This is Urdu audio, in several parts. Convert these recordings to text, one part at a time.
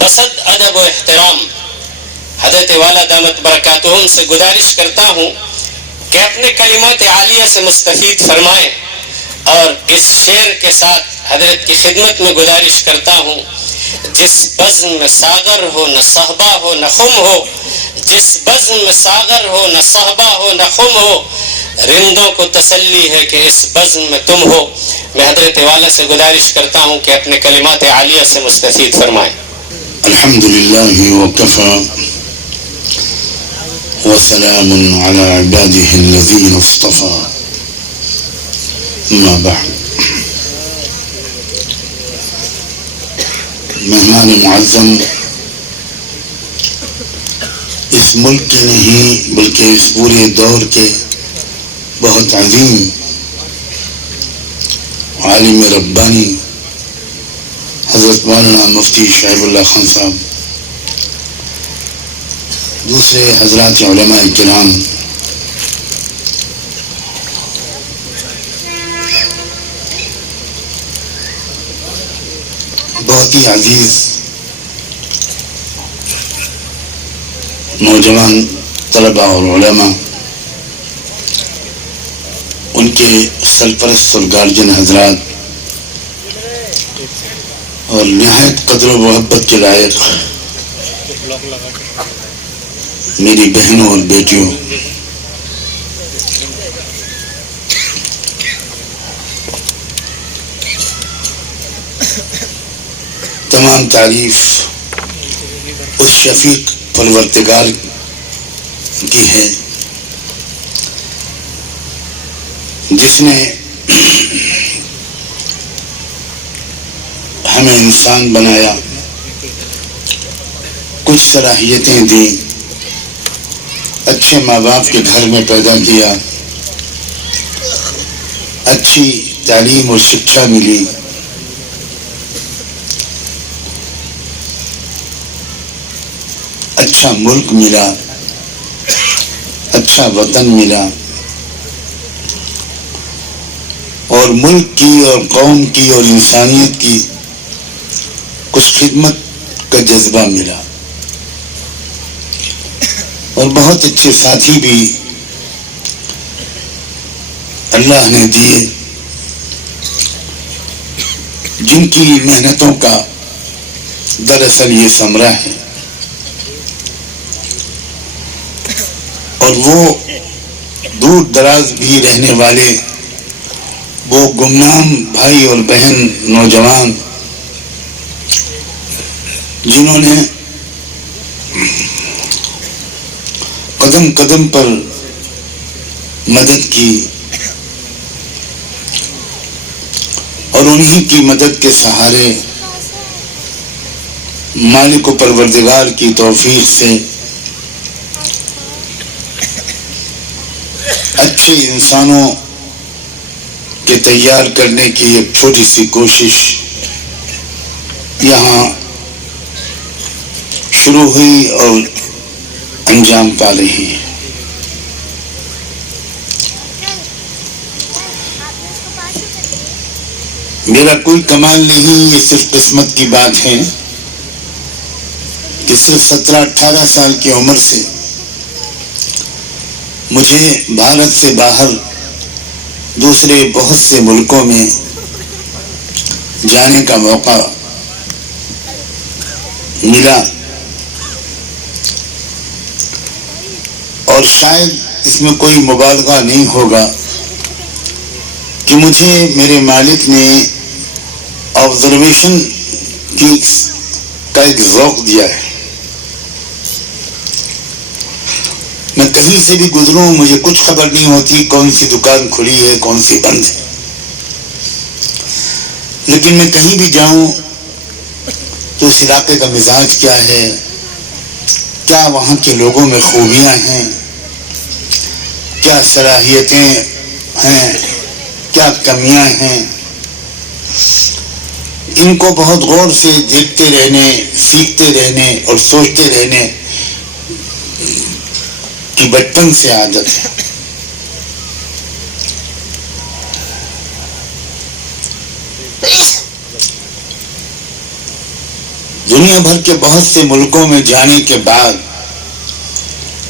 بصد ادب و احترام حضرت والا دامت برکاتہم سے گزارش کرتا ہوں کہ اپنے کلمات عالیہ سے مستفید فرمائیں، اور اس شعر کے ساتھ حضرت کی خدمت میں گزارش کرتا ہوں، جس بزم میں ساغر ہو نہ صحبہ ہو نہ خم ہو، جس بزم میں ساغر ہو نہ صحبہ ہو نہ خم ہو، رندوں کو تسلی ہے کہ اس بزم میں تم ہو۔ میں حضرت والا سے گزارش کرتا ہوں کہ اپنے کلمات عالیہ سے مستفید فرمائیں۔ الحمدللہ وکفی وسلام علی عباده الذین اصطفی، اما بعد۔ مہمان معظم اس ملک کے نہیں بلکہ اس پورے دور کے بہت عظیم عالم ربانی حضرت مولانا مفتی شعیب اللہ خان صاحب، دوسرے حضرات علماء کرام، بہت ہی عزیز نوجوان طلباء اور علماء، ان کے سرپرست اور گارجن حضرات، اور نہایت قدر و محبت کے لائق میری بہنوں اور بیٹیوں، تمام تعریف اس شفیق پروردگار کی ہے جس نے ہمیں انسان بنایا، کچھ صلاحیتیں دیں، اچھے ماں باپ کے گھر میں پیدا کیا، اچھی تعلیم اور شکشا ملی، اچھا ملک ملا، اچھا وطن ملا، اور ملک کی اور قوم کی اور انسانیت کی کچھ خدمت کا جذبہ ملا، اور بہت اچھے ساتھی بھی اللہ نے دیے جن کی محنتوں کا دراصل یہ ثمرہ ہے، اور وہ دور دراز بھی رہنے والے وہ گمنام بھائی اور بہن نوجوان جنہوں نے قدم قدم پر مدد کی، اور انہی کی مدد کے سہارے مالک و پروردگار کی توفیق سے اچھے انسانوں کے تیار کرنے کی ایک چھوٹی سی کوشش یہاں شروع ہوئی اور انجام پا رہی ہے۔ میرا کوئی کمال نہیں، یہ صرف قسمت کی بات ہے کہ صرف 17-18 سال کی عمر سے مجھے بھارت سے باہر دوسرے بہت سے ملکوں میں جانے کا موقع ملا، اور شاید اس میں کوئی مبالغہ نہیں ہوگا کہ مجھے میرے مالک نے آبزرویشن کا ایک ذوق دیا ہے۔ میں کہیں سے بھی گزروں مجھے کچھ خبر نہیں ہوتی کون سی دکان کھلی ہے کون سی بند ہے، لیکن میں کہیں بھی جاؤں تو اس علاقے کا مزاج کیا ہے، کیا وہاں کے لوگوں میں خوبیاں ہیں، کیا صلاحیتیں ہیں، کیا کمیاں ہیں، ان کو بہت غور سے دیکھتے رہنے، سیکھتے رہنے اور سوچتے رہنے کی بچپن سے عادت ہے۔ دنیا بھر کے بہت سے ملکوں میں جانے کے بعد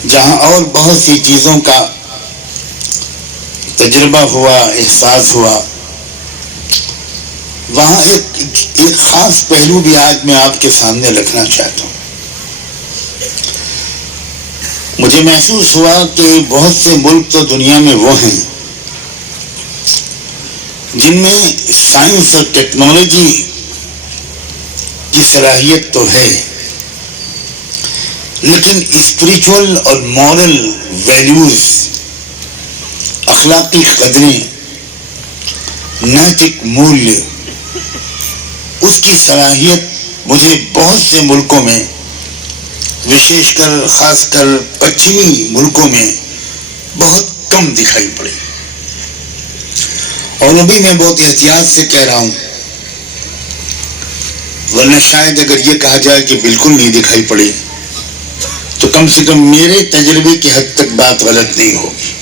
جہاں اور بہت سی چیزوں کا تجربہ ہوا، احساس ہوا، وہاں ایک خاص پہلو بھی آج میں آپ کے سامنے رکھنا چاہتا ہوں۔ مجھے محسوس ہوا کہ بہت سے ملک تو دنیا میں وہ ہیں جن میں سائنس اور ٹیکنالوجی کی صلاحیت تو ہے، لیکن اسپریچول اور مورل ویلیوز، اخلاقی قدریں، نیتک مولیہ، اس کی صلاحیت مجھے بہت سے ملکوں میں، وشیش کر خاص کر پچھمی ملکوں میں بہت کم دکھائی پڑی۔ اور ابھی میں بہت احتیاط سے کہہ رہا ہوں، ورنہ شاید اگر یہ کہا جائے کہ بالکل نہیں دکھائی پڑی تو کم سے کم میرے تجربے کی حد تک بات غلط نہیں ہوگی۔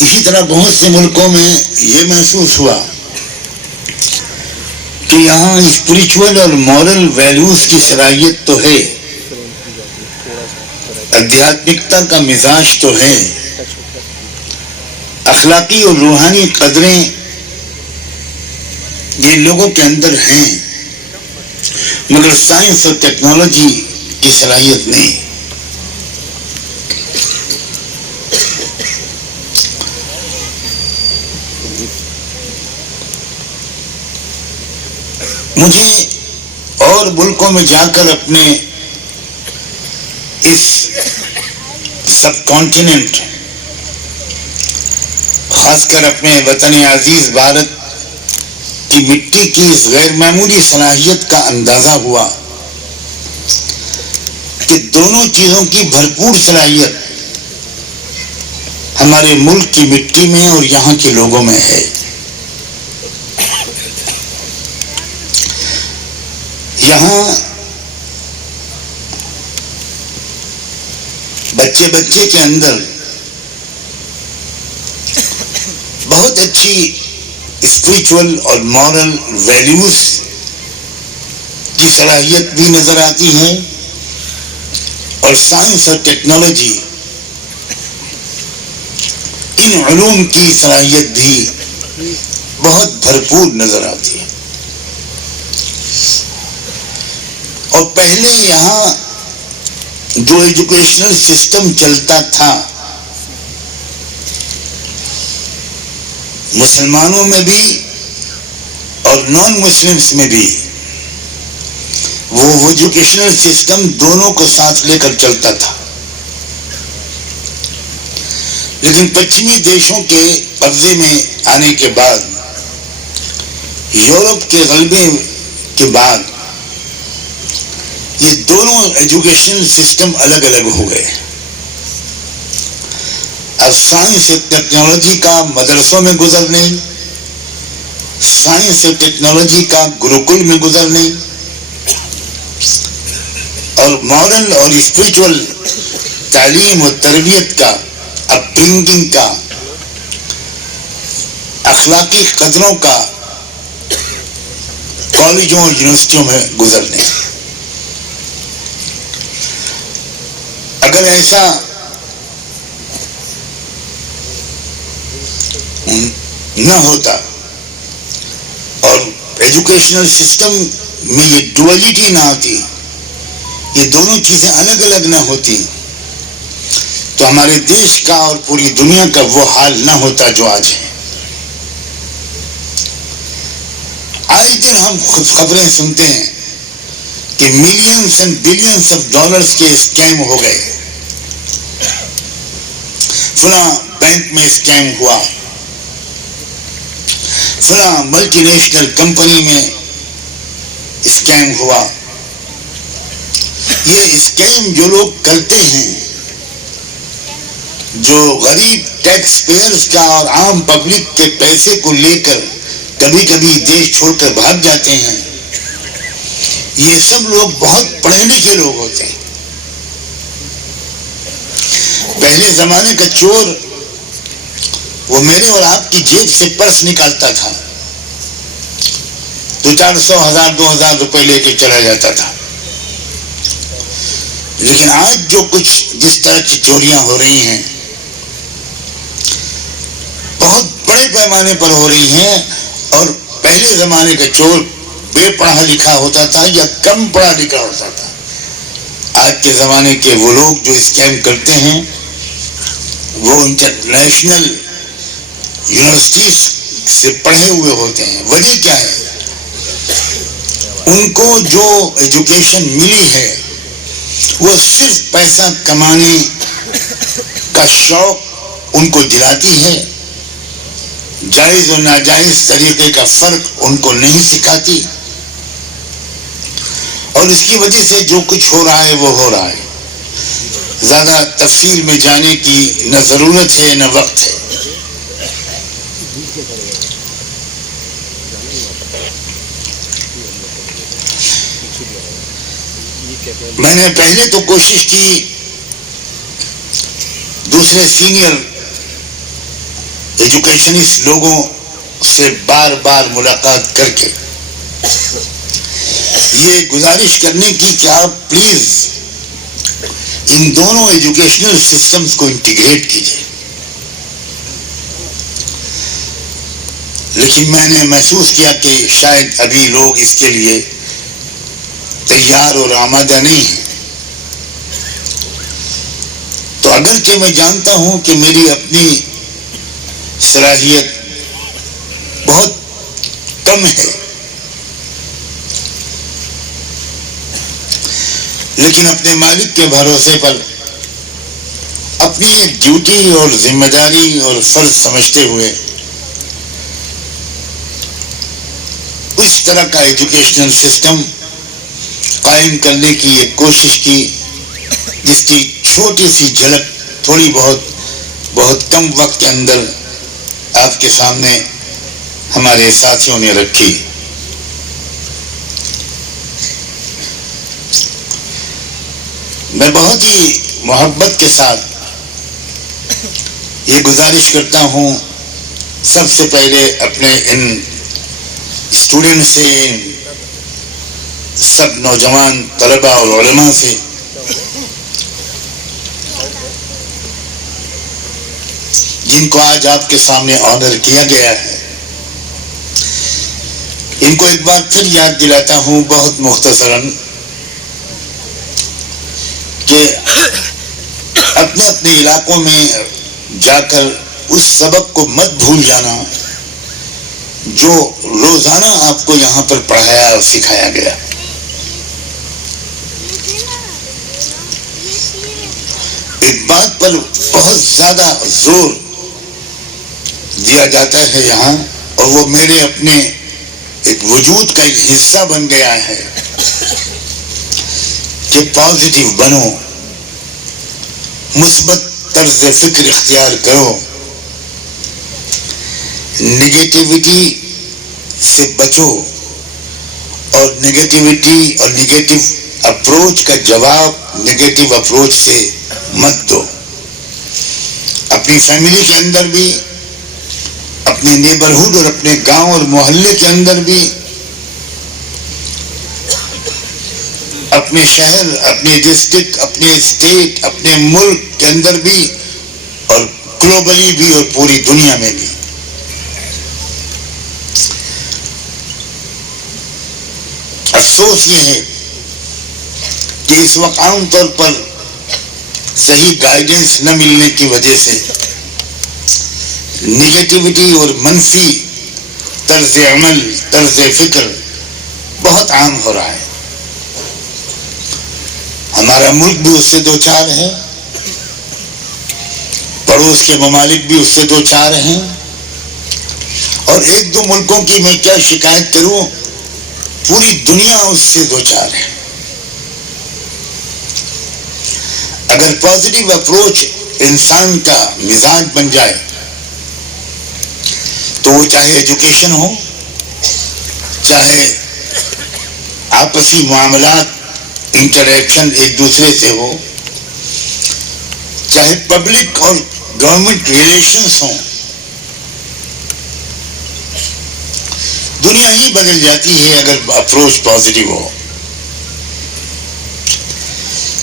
اسی طرح بہت سے ملکوں میں یہ محسوس ہوا کہ یہاں اسپریچول اور مورل ویلیوز کی صلاحیت تو ہے، آدھیاتمکتا کا مزاج تو ہے، اخلاقی اور روحانی قدریں یہ لوگوں کے اندر ہیں، مگر سائنس اور ٹیکنالوجی کی صلاحیت نہیں۔ مجھے اور ملکوں میں جا کر اپنے اس سب کانٹیننٹ، خاص کر اپنے وطن عزیز بھارت کی مٹی کی اس غیر معمولی صلاحیت کا اندازہ ہوا کہ دونوں چیزوں کی بھرپور صلاحیت ہمارے ملک کی مٹی میں اور یہاں کے لوگوں میں ہے۔ یہاں بچے کے اندر بہت اچھی اسپریچول اور مورل ویلیوز کی صلاحیت بھی نظر آتی ہے، اور سائنس اور ٹیکنالوجی، ان علوم کی صلاحیت بھی بہت بھرپور نظر آتی ہے۔ اور پہلے یہاں جو ایجوکیشنل سسٹم چلتا تھا، مسلمانوں میں بھی اور نان مسلمس میں بھی، وہ ایجوکیشنل سسٹم دونوں کو ساتھ لے کر چلتا تھا، لیکن پچھمی دیشوں کے قبضے میں آنے کے بعد، یورپ کے غلبے کے بعد، یہ دونوں ایجوکیشنل سسٹم الگ الگ ہو گئے۔ اب سائنس اور ٹیکنالوجی کا مدرسوں میں گزرنے، سائنس اور ٹیکنالوجی کا گروکل میں گزرنے، اور مورل اور اسپریچول تعلیم اور تربیت کا، اپ برنگنگ کا، اخلاقی قدروں کا کالجوں اور یونیورسٹیوں میں گزرنے۔ اگر ایسا نہ ہوتا اور ایجوکیشنل سسٹم میں یہ ڈوئلٹی نہ آتی، یہ دونوں چیزیں الگ الگ نہ ہوتی، تو ہمارے دیش کا اور پوری دنیا کا وہ حال نہ ہوتا جو آج ہے۔ آئے دن ہم خبریں سنتے ہیں کہ millions and billions of dollars کے اسکیم ہو گئے، فلاں بینک میں اسکیم ہوا، فلاں ملٹی نیشنل کمپنی میں اسکیم ہوا۔ یہ اسکیم جو لوگ کرتے ہیں، جو غریب ٹیکس پیئرز کا اور عام پبلک کے پیسے کو لے کر کبھی کبھی دیش چھوڑ کر بھاگ جاتے ہیں، یہ سب لوگ بہت پڑھے لکھے لوگ ہوتے ہیں۔ پہلے زمانے کا چور وہ میرے اور آپ کی جیب سے پرس نکالتا تھا، تو 400, 1000, 2000 روپے لے کے چلا جاتا تھا. لیکن آج جو کچھ جس طرح کی چوریاں ہو رہی ہیں بہت بڑے پیمانے پر ہو رہی ہیں. اور پہلے زمانے کا چور بے پڑھا لکھا ہوتا تھا یا کم پڑھا لکھا ہوتا تھا. آج کے زمانے کے وہ لوگ جو اسکیم کرتے ہیں وہ انٹرنیشنل یونیورسٹیز سے پڑھے ہوئے ہوتے ہیں. وجہ کیا ہے؟ ان کو جو ایجوکیشن ملی ہے وہ صرف پیسہ کمانے کا شوق ان کو دلاتی ہے. جائز اور ناجائز طریقے کا فرق ان کو نہیں سکھاتی. اور اس کی وجہ سے جو کچھ ہو رہا ہے وہ ہو رہا ہے. زیادہ تفصیل میں جانے کی نہ ضرورت ہے نہ وقت ہے. میں نے پہلے تو کوشش کی دوسرے سینئر ایجوکیشنسٹ لوگوں سے بار بار ملاقات کر کے یہ گزارش کرنے کی کہ آپ پلیز ان دونوں ایجوکیشنل سسٹمز کو انٹیگریٹ کیجیے. لیکن میں نے محسوس کیا کہ شاید ابھی لوگ اس کے لیے تیار اور آمادہ نہیں ہیں. تو اگرچہ میں جانتا ہوں کہ میری اپنی صلاحیت بہت کم ہے, لیکن اپنے مالک کے بھروسے پر اپنی ایک ڈیوٹی اور ذمہ داری اور فرض سمجھتے ہوئے اس طرح کا ایجوکیشنل سسٹم قائم کرنے کی ایک کوشش کی جس کی چھوٹی سی جھلک تھوڑی بہت کم وقت کے اندر آپ کے سامنے ہمارے ساتھیوں نے رکھی. میں بہت ہی محبت کے ساتھ یہ گزارش کرتا ہوں سب سے پہلے اپنے ان اسٹوڈنٹ سے, سب نوجوان طلباء اور علماء سے جن کو آج آپ کے سامنے آنر کیا گیا ہے, ان کو ایک بار پھر یاد دلاتا ہوں بہت مختصراً کہ اپنے اپنے علاقوں میں جا کر اس سبق کو مت بھول جانا جو روزانہ آپ کو یہاں پر پڑھایا اور سکھایا گیا. ایک بات پر بہت زیادہ زور دیا جاتا ہے یہاں, اور وہ میرے اپنے ایک وجود کا ایک حصہ بن گیا ہے کہ پازیٹیو بنو, مثبت طرز فکر اختیار کرو, نگیٹیوٹی سے بچو, اور نگیٹیوٹی اور نگیٹو اپروچ کا جواب نگیٹو اپروچ سے مت دو. اپنی فیملی کے اندر بھی, اپنے نیبرہڈ اور اپنے گاؤں اور محلے کے اندر بھی, اپنے شہر, اپنے ڈسٹرکٹ, اپنے اسٹیٹ, اپنے ملک کے اندر بھی, اور گلوبلی بھی اور پوری دنیا میں بھی. افسوس یہ ہے کہ اس وقت عام طور پر صحیح گائیڈنس نہ ملنے کی وجہ سے نگیٹیوٹی اور منفی طرز عمل, طرز فکر بہت عام ہو رہا ہے. ہمارا ملک بھی اس سے دو چار ہے, پڑوس کے ممالک بھی اس سے دو چار ہیں, اور ایک دو ملکوں کی میں کیا شکایت کروں, پوری دنیا اس سے دو چار ہے. اگر پازیٹیو اپروچ انسان کا مزاج بن جائے تو وہ چاہے ایجوکیشن ہو, چاہے آپسی معاملات, انٹریکشن ایک دوسرے سے ہو, چاہے پبلک اور گورنمنٹ ریلیشنز ہوں, دنیا ہی بدل جاتی ہے اگر اپروچ پازیٹیو ہو.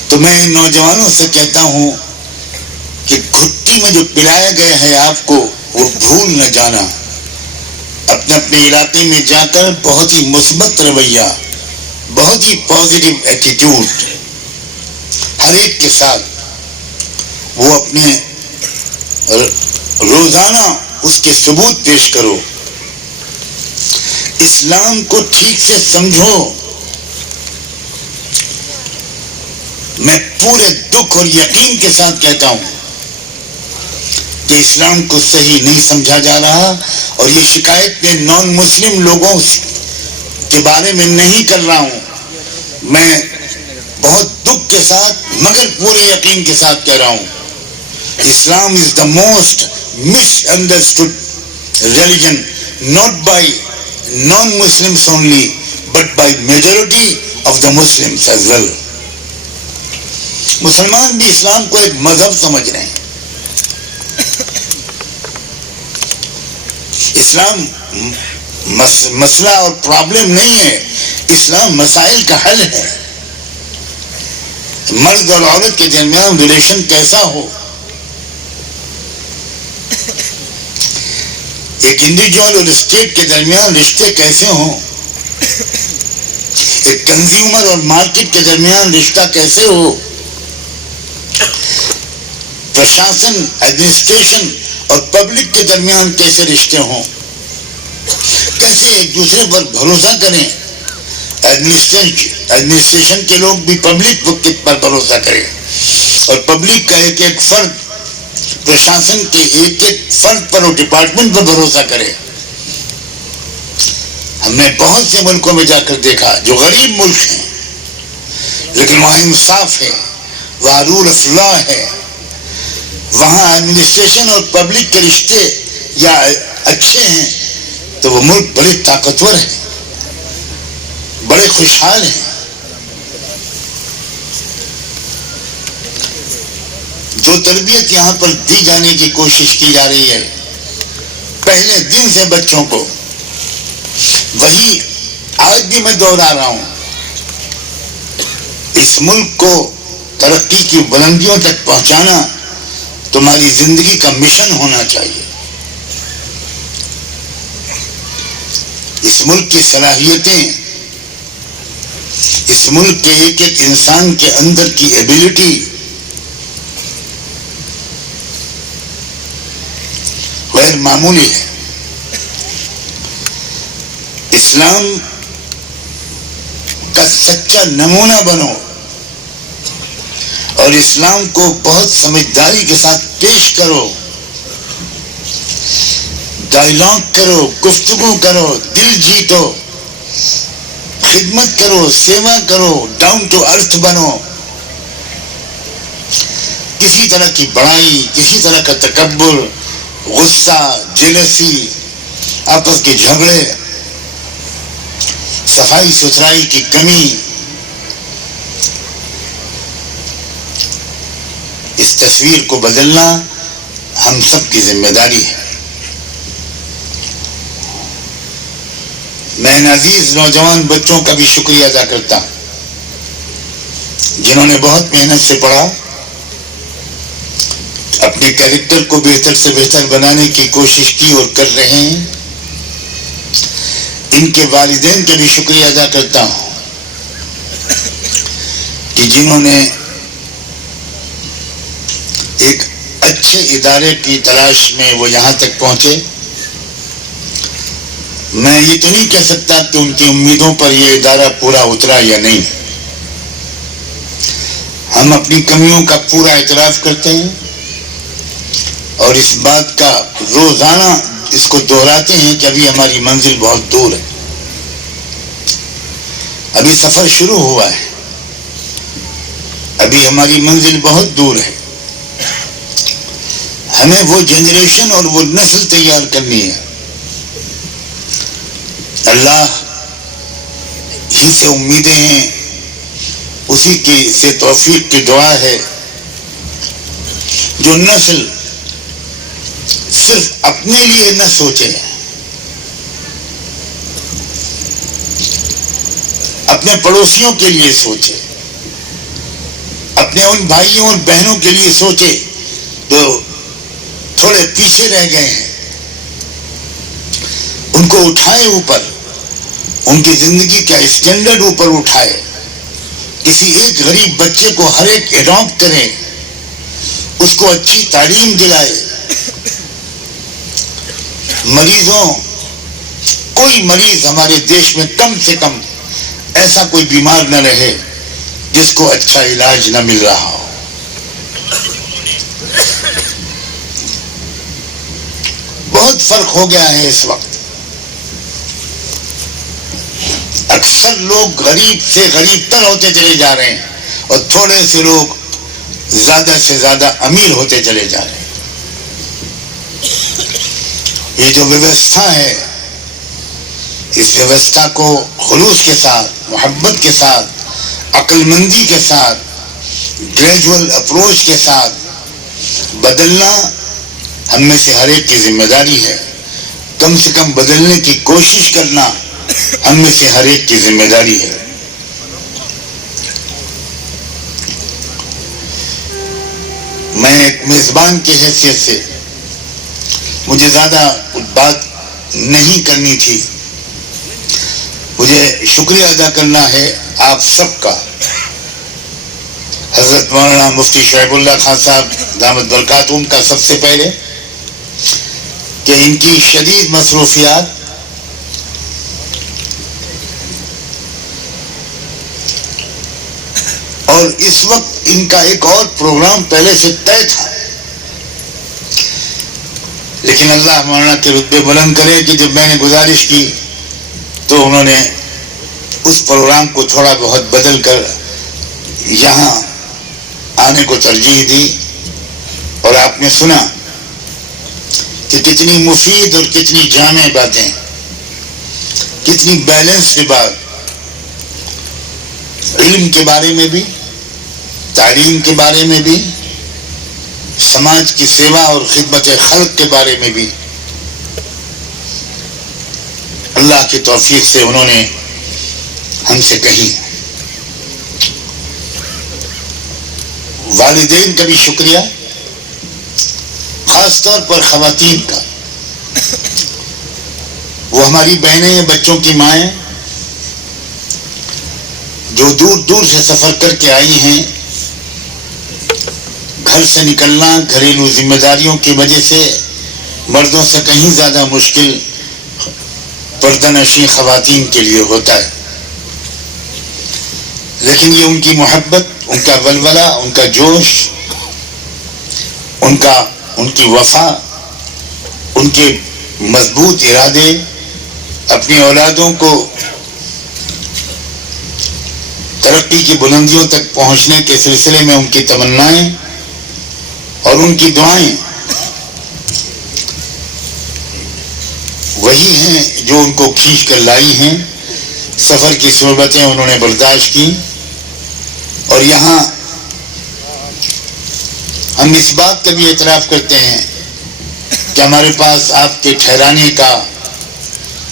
تو میں نوجوانوں سے کہتا ہوں کہ گھٹی میں جو پلایا گیا ہے آپ کو وہ بھول نہ جانا. اپنے اپنے علاقے میں جا کر بہت ہی مثبت رویہ, بہت ہی پازیٹیو ایٹیٹیوڈ ہر ایک کے ساتھ وہ اپنے روزانہ اس کے ثبوت پیش کرو. اسلام کو ٹھیک سے سمجھو. میں پورے دکھ اور یقین کے ساتھ کہتا ہوں کہ اسلام کو صحیح نہیں سمجھا جا رہا, اور یہ شکایت میں نان مسلم لوگوں کے بارے میں نہیں کر رہا ہوں. میں بہت دکھ کے ساتھ مگر پورے یقین کے ساتھ کہہ رہا ہوں, Islam is the most misunderstood religion, not by non-Muslims only, but by majority of the Muslims as well. مسلمان بھی اسلام کو ایک مذہب سمجھ رہے ہیں. اسلام مسئلہ اور پرابلم نہیں ہے, اسلام مسائل کا حل ہے. مرد اور عورت کے درمیان ریلیشن کیسا ہو, ایک انڈیویجول اور اسٹیٹ کے درمیان رشتے کیسے ہوں, ایک کنزیومر اور مارکیٹ کے درمیان رشتہ کیسے ہو, پرشاسن ایڈمنسٹریشن اور پبلک کے درمیان کیسے رشتے ہوں, کیسے ایک دوسرے پر بھروسہ کریں. ایڈمنسٹریشن کے لوگ بھی پبلک پر بھروسہ کریں, اور پبلک کا ایک ایک فرد پرشاسن کے ایک ایک فرد پر اور ڈپارٹمنٹ پر بھروسہ کرے. ہم نے بہت سے ملکوں میں جا کر دیکھا جو غریب ملک ہیں, لیکن وہاں انصاف ہے, وہاں رول آف لا ہے, وہاں ایڈمنسٹریشن اور پبلک کے رشتے یا اچھے ہیں تو وہ ملک بڑے طاقتور ہیں, بڑے خوشحال ہیں. جو تربیت یہاں پر دی جانے کی کوشش کی جا رہی ہے پہلے دن سے بچوں کو, وہی آج بھی میں دوہرا رہا ہوں. اس ملک کو ترقی کی بلندیوں تک پہنچانا تمہاری زندگی کا مشن ہونا چاہیے. اس ملک کی صلاحیتیں, اس ملک کے ایک ایک انسان کے اندر کی ایبلٹی غیر معمولی ہے. اسلام کا سچا نمونہ بنو اور اسلام کو بہت سمجھداری کے ساتھ پیش کرو, ڈائلاگ کرو, گفتگو کرو, دل جیتو, خدمت کرو, سیوا کرو, ڈاؤن ٹو ارتھ بنو. کسی طرح کی بڑائی, کسی طرح کا تکبر, غصہ, جیلسی, آپس کے جھگڑے, صفائی ستھرائی کی کمی, اس تصویر کو بدلنا ہم سب کی ذمہ داری ہے. میں ان عزیز نوجوان بچوں کا بھی شکریہ ادا کرتا ہوں جنہوں نے بہت محنت سے پڑھا, اپنے کیریکٹر کو بہتر سے بہتر بنانے کی کوشش کی اور کر رہے ہیں. ان کے والدین کا بھی شکریہ ادا کرتا ہوں کہ جنہوں نے ایک اچھے ادارے کی تلاش میں وہ یہاں تک پہنچے. میں یہ تو نہیں کہہ سکتا کہ ان کی امیدوں پر یہ ادارہ پورا اترا یا نہیں. ہم اپنی کمیوں کا پورا اعتراف کرتے ہیں اور اس بات کا روزانہ اس کو دہراتے ہیں کہ ابھی ہماری منزل بہت دور ہے, ابھی سفر شروع ہوا ہے, ابھی ہماری منزل بہت دور ہے. ہمیں وہ جنریشن اور وہ نسل تیار کرنی ہے. اللہ ہی سے امیدیں ہیں, اسی کی سے توفیق کی دعا ہے. جو نسل صرف اپنے لیے نہ سوچے, اپنے پڑوسیوں کے لیے سوچے, اپنے ان بھائیوں اور بہنوں کے لیے سوچے جو تھوڑے پیچھے رہ گئے ہیں, ان کو اٹھائے اوپر, ان کی زندگی کا اسٹینڈرڈ اوپر اٹھائے, کسی ایک غریب بچے کو ہر ایک اڈاپٹ کرے, اس کو اچھی تعلیم دلائے. مریضوں, کوئی مریض ہمارے دیش میں کم سے کم ایسا کوئی بیمار نہ رہے جس کو اچھا علاج نہ مل رہا ہو. بہت فرق ہو گیا ہے اس وقت. اکثر لوگ غریب سے غریب تر ہوتے چلے جا رہے ہیں اور تھوڑے سے لوگ زیادہ سے زیادہ امیر ہوتے چلے جا رہے ہیں. یہ جو ویوستھا ہے, اس ویوستھا کو خلوص کے ساتھ, محبت کے ساتھ, عقل مندی کے ساتھ, گریجول اپروچ کے ساتھ بدلنا ہم میں سے ہر ایک کی ذمہ داری ہے. کم سے کم بدلنے کی کوشش کرنا ہم میں سے ہر ایک کی ذمہ داری ہے. میں ایک میزبان کی حیثیت سے مجھے زیادہ بات نہیں کرنی تھی. مجھے شکریہ ادا کرنا ہے آپ سب کا, حضرت مولانا مفتی شعیب اللہ خان صاحب دامت برکاتہم کا سب سے پہلے, کہ ان کی شدید مصروفیات اور اس وقت ان کا ایک اور پروگرام پہلے سے طے تھا, لیکن اللہ مولانا کے رتبے بلند کرے کہ جب میں نے گزارش کی تو انہوں نے اس پروگرام کو تھوڑا بہت بدل کر یہاں آنے کو ترجیح دی. اور آپ نے سنا کہ کتنی مفید اور کتنی جامع باتیں, کتنی بیلنسڈ بات, علم کے بارے میں بھی, تعلیم کے بارے میں بھی, سماج کی سیوا اور خدمت خلق کے بارے میں بھی. اللہ کی توفیق سے انہوں نے ہم سے کہی. والدین کا بھی شکریہ, خاص طور پر خواتین کا. وہ ہماری بہنیں ہیں, بچوں کی مائیں, جو دور دور سے سفر کر کے آئی ہیں. گھر سے نکلنا گھریلو ذمہ داریوں کی وجہ سے مردوں سے کہیں زیادہ مشکل پردہ نشین خواتین کے لیے ہوتا ہے, لیکن یہ ان کی محبت, ان کا ولولہ, ان کا جوش, ان کی وفا, ان کے مضبوط ارادے, اپنی اولادوں کو ترقی کی بلندیوں تک پہنچنے کے سلسلے میں ان کی تمنائیں اور ان کی دعائیں وہی ہیں جو ان کو کھینچ کر لائی ہیں. سفر کی صعوبتیں انہوں نے برداشت کی, اور یہاں ہم اس بات کا بھی اعتراف کرتے ہیں کہ ہمارے پاس آپ کے ٹھہرانے کا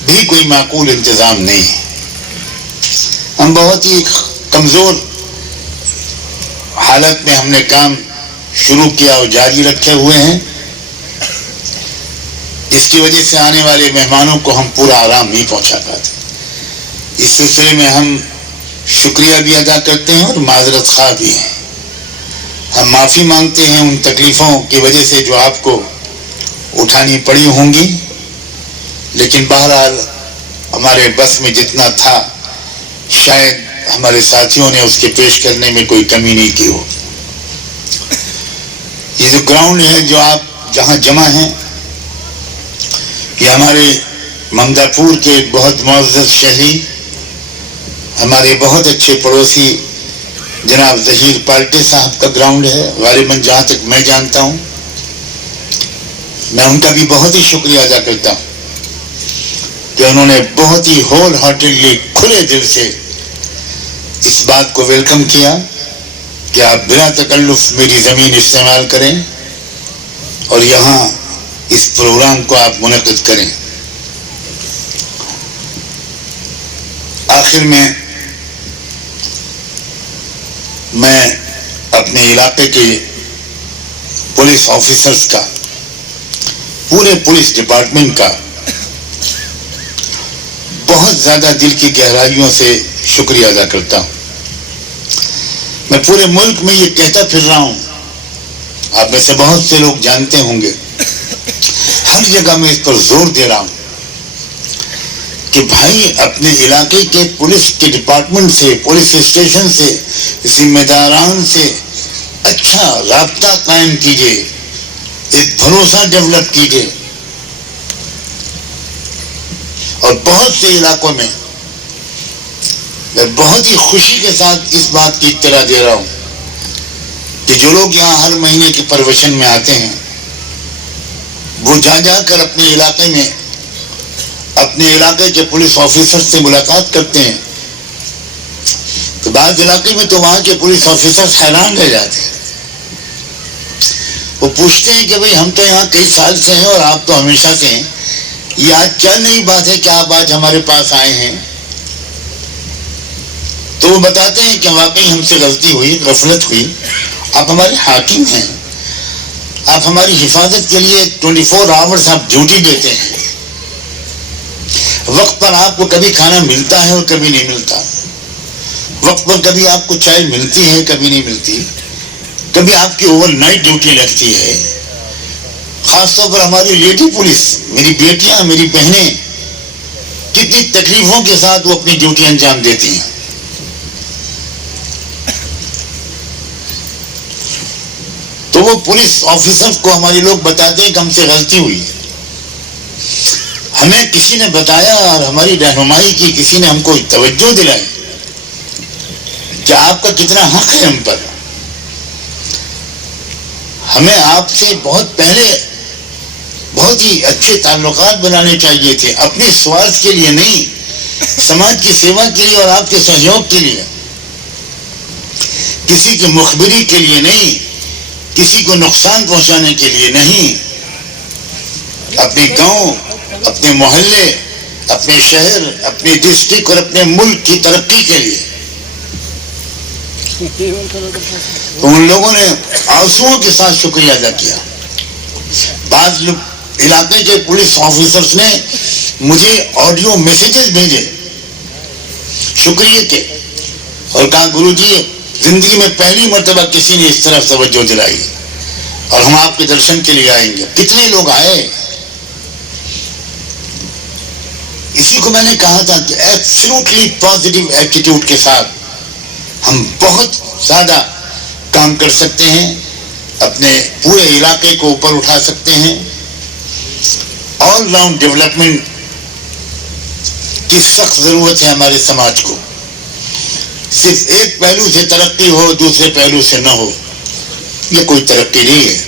بھی کوئی معقول انتظام نہیں ہے. ہم بہت ہی کمزور حالت میں ہم نے کام شروع کیا اور جاری رکھے ہوئے ہیں, جس کی وجہ سے آنے والے مہمانوں کو ہم پورا آرام نہیں پہنچا پاتے. اس سلسلے میں ہم شکریہ بھی ادا کرتے ہیں اور معذرت خواہ بھی ہیں. ہم معافی مانگتے ہیں ان تکلیفوں کی وجہ سے جو آپ کو اٹھانی پڑی ہوں گی, لیکن بہرحال ہمارے بس میں جتنا تھا شاید ہمارے ساتھیوں نے اس کے پیش کرنے میں کوئی کمی نہیں کی ہو. یہ جو گراؤنڈ ہے جو آپ جہاں جمع ہیں, یہ ہمارے ممدہ پور کے بہت معزز شہری, ہمارے بہت اچھے پڑوسی جناب ظہیر پالٹے صاحب کا گراؤنڈ ہے. غالباً جہاں تک میں جانتا ہوں, میں ان کا بھی بہت ہی شکریہ ادا کرتا ہوں کہ انہوں نے بہت ہی ہول ہارٹیڈلی, کھلے دل سے اس بات کو ویلکم کیا کہ آپ بلا تکلف میری زمین استعمال کریں اور یہاں اس پروگرام کو آپ منعقد کریں. آخر میں میں اپنے علاقے کے پولیس آفیسرز کا، پورے پولیس ڈپارٹمنٹ کا بہت زیادہ دل کی گہرائیوں سے شکریہ ادا کرتا ہوں۔ میں پورے ملک میں یہ کہتا پھر رہا ہوں، آپ میں سے بہت سے لوگ جانتے ہوں گے، ہر جگہ میں اس پر زور دے رہا ہوں کہ بھائی اپنے علاقے کے پولیس کے ڈپارٹمنٹ سے، پولیس اسٹیشن سے، ذمہ داران سے اچھا رابطہ قائم کیجیے، ایک بھروسہ ڈیولپ کیجیے۔ اور بہت سے علاقوں میں بہت ہی خوشی کے ساتھ اس بات کی اطلاع دے رہا ہوں کہ جو لوگ یہاں ہر مہینے کے پرویشن میں آتے ہیں، وہ جا جا کر اپنے علاقے میں اپنے علاقے کے پولیس آفیسر سے ملاقات کرتے ہیں، تو بعض علاقے میں تو وہاں کے پولیس آفیسر حیران رہ جاتے ہیں۔ وہ پوچھتے ہیں کہ بھئی ہم تو یہاں کئی سال سے ہیں اور آپ تو ہمیشہ سے ہیں، یہ آج کیا نئی بات ہے کہ آپ آج ہمارے پاس آئے ہیں؟ تو وہ بتاتے ہیں کہ واقعی ہم سے غلطی ہوئی، غفلت ہوئی، آپ ہمارے حاکم ہیں، آپ ہماری حفاظت کے لیے 24 آورز آپ ڈیوٹی دیتے ہیں، وقت پر آپ کو کبھی کھانا ملتا ہے اور کبھی نہیں ملتا، وقت پر کبھی آپ کو چائے ملتی ہے کبھی نہیں ملتی، کبھی آپ کی اوور نائٹ ڈیوٹی لگتی ہے۔ خاص طور پر ہماری لیڈی پولیس، میری بیٹیاں، میری بہنیں کتنی تکلیفوں کے ساتھ وہ اپنی ڈیوٹی انجام دیتی ہیں۔ تو وہ پولیس آفیسرز کو ہمارے لوگ بتاتے ہیں کہ ہم سے غلطی ہوئی ہے، ہمیں کسی نے بتایا اور ہماری رہنمائی کی، کسی نے ہم کو توجہ دلائی کہ آپ کا کتنا حق ہے ہم پر، ہمیں آپ سے بہت پہلے بہت ہی اچھے تعلقات بنانے چاہیے تھے، اپنے سوارتھ کے لیے نہیں، سماج کی سیوا کے لیے اور آپ کے سہیوگ کے لیے، کسی کی مخبری کے لیے نہیں، کسی کو نقصان پہنچانے کے لیے نہیں، اپنے گاؤں، اپنے محلے، اپنے شہر، اپنے ڈسٹرکٹ اور اپنے ملک کی ترقی کے لیے۔ تو ان لوگوں نے آنسوؤں کے ساتھ شکریہ ادا کیا۔ بعض علاقے کے پولیس آفیسرز نے مجھے آڈیو میسیجز بھیجے شکریہ کے، اور کہا گرو جی زندگی میں پہلی مرتبہ کسی نے اس طرف توجہ دلائی اور ہم آپ کے درشن کے لیے آئیں گے۔ کتنے لوگ آئے، اسی کو میں نے کہا تھا کہ ایبسلیوٹلی پازیٹیو ایٹیٹیوڈ کے ساتھ ہم بہت زیادہ کام کر سکتے ہیں، اپنے پورے علاقے کو اوپر اٹھا سکتے ہیں۔ آل راؤنڈ ڈیولپمنٹ کی سخت ضرورت ہے ہمارے سماج کو، صرف ایک پہلو سے ترقی ہو دوسرے پہلو سے نہ ہو، یہ کوئی ترقی نہیں ہے۔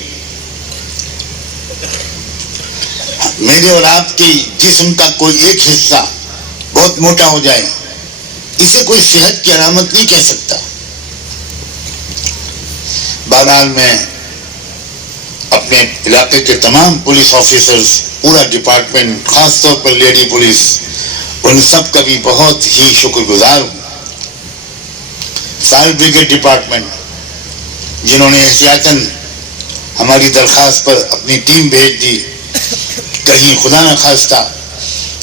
میرے اور آپ کی جسم کا کوئی ایک حصہ بہت موٹا ہو جائے، اسے کوئی صحت کی علامت نہیں کہہ سکتا۔ بہرحال میں اپنے علاقے کے تمام پولیس آفیسرز، پورا ڈپارٹمنٹ، خاص طور پر لیڈی پولیس، ان سب کا بھی بہت ہی شکر گزار ہوں۔ فائر بریگیڈ ڈپارٹمنٹ جنہوں نے احتیاطاً ہماری درخواست پر اپنی ٹیم بھیج دی، کہیں خدا نہ خواستہ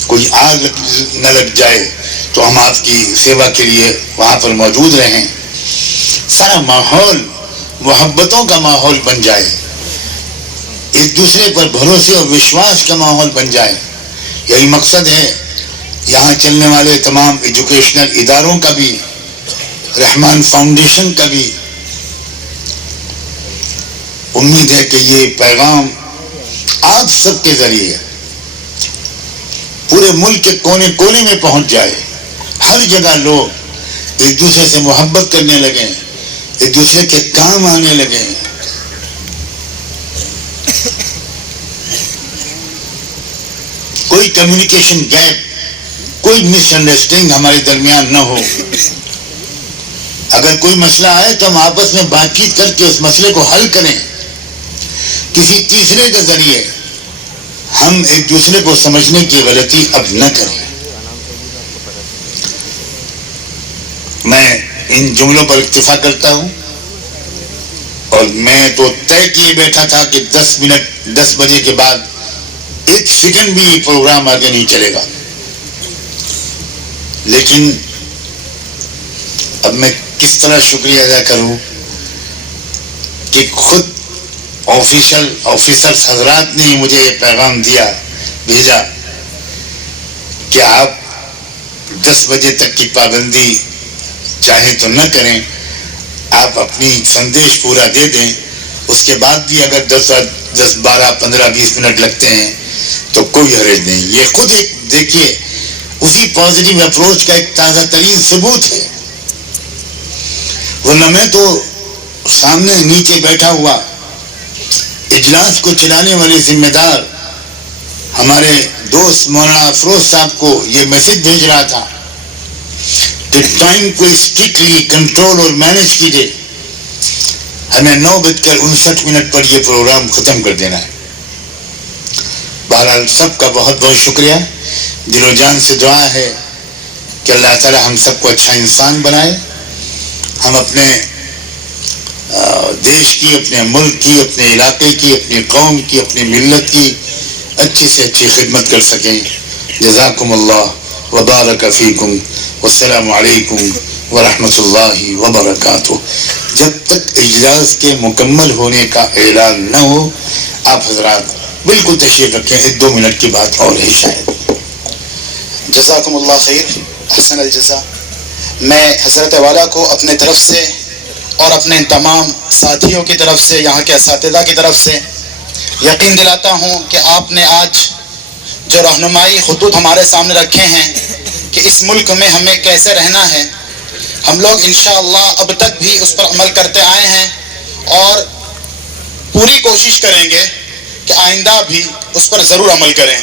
کوئی آگ نہ لگ جائے تو ہم آپ کی سیوا کے لیے وہاں پر موجود رہیں، سارا ماحول محبتوں کا ماحول بن جائے، ایک دوسرے پر بھروسے اور وشواس کا ماحول بن جائے، یہی مقصد ہے یہاں چلنے والے تمام ایجوکیشنل اداروں کا بھی، رحمان فاؤنڈیشن کا بھی۔ امید ہے کہ یہ پیغام آپ سب کے ذریعے پورے ملک کے کونے کونے میں پہنچ جائے، ہر جگہ لوگ ایک دوسرے سے محبت کرنے لگیں، ایک دوسرے کے کام آنے لگیں۔ کوئی کمیونیکیشن گیپ، کوئی مس انڈرسٹینڈنگ ہمارے درمیان نہ ہو۔ اگر کوئی مسئلہ آئے تو ہم آپس میں بات چیت کر کے اس مسئلے کو حل کریں، کسی تیسرے کے ذریعے ہم ایک دوسرے کو سمجھنے کی غلطی اب نہ کریں۔ میں ان جملوں پر اکتفا کرتا ہوں، اور میں تو طے کیے بیٹھا تھا کہ 10 بجے کے بعد 1 سیکنڈ بھی یہ پروگرام آگے نہیں چلے گا، لیکن اب میں کس طرح شکریہ ادا کروں کہ خود آفیسرز حضرات نے مجھے یہ پیغام بھیجا کہ آپ 10 بجے تک کی پابندی چاہیں تو نہ کریں، آپ اپنی سندیش پورا دے دیں، اس کے بعد بھی اگر 10 12 15 20 منٹ لگتے ہیں تو کوئی حرج نہیں۔ یہ خود ایک دیکھیے اسی پازیٹیو اپروچ کا ایک تازہ ترین ثبوت ہے، ورنہ میں تو سامنے نیچے بیٹھا ہوا اجلاس کو چلانے والے ذمہ دار ہمارے دوست مولانا افروز صاحب کو یہ میسج بھیج رہا تھا کہ ٹائم کو اسٹرکٹلی کنٹرول اور مینج کیجیے، ہمیں 9:59 پر یہ پروگرام ختم کر دینا ہے۔ بہرحال سب کا بہت بہت شکریہ، دل و جان سے دعا ہے کہ اللہ تعالی ہم سب کو اچھا انسان بنائے، ہم اپنے دیش کی، اپنے ملک کی، اپنے علاقے کی، اپنی قوم کی، اپنی ملت کی اچھی سے اچھی خدمت کر سکیں۔ جزاکم اللہ وبارک فیکم، والسلام علیکم ورحمۃ اللہ وبرکاتہ۔ جب تک اجلاس کے مکمل ہونے کا اعلان نہ ہو آپ حضرات بالکل تشریف رکھیں، 1-2 منٹ کی بات اور ہے شاید۔ جزاکم اللہ خیر، احسن الجزا۔ میں حضرت والا کو اپنے طرف سے اور اپنے تمام ساتھیوں کی طرف سے، یہاں کے اساتذہ کی طرف سے یقین دلاتا ہوں کہ آپ نے آج جو رہنمائی خطوط ہمارے سامنے رکھے ہیں کہ اس ملک میں ہمیں کیسے رہنا ہے، ہم لوگ انشاءاللہ اب تک بھی اس پر عمل کرتے آئے ہیں اور پوری کوشش کریں گے کہ آئندہ بھی اس پر ضرور عمل کریں۔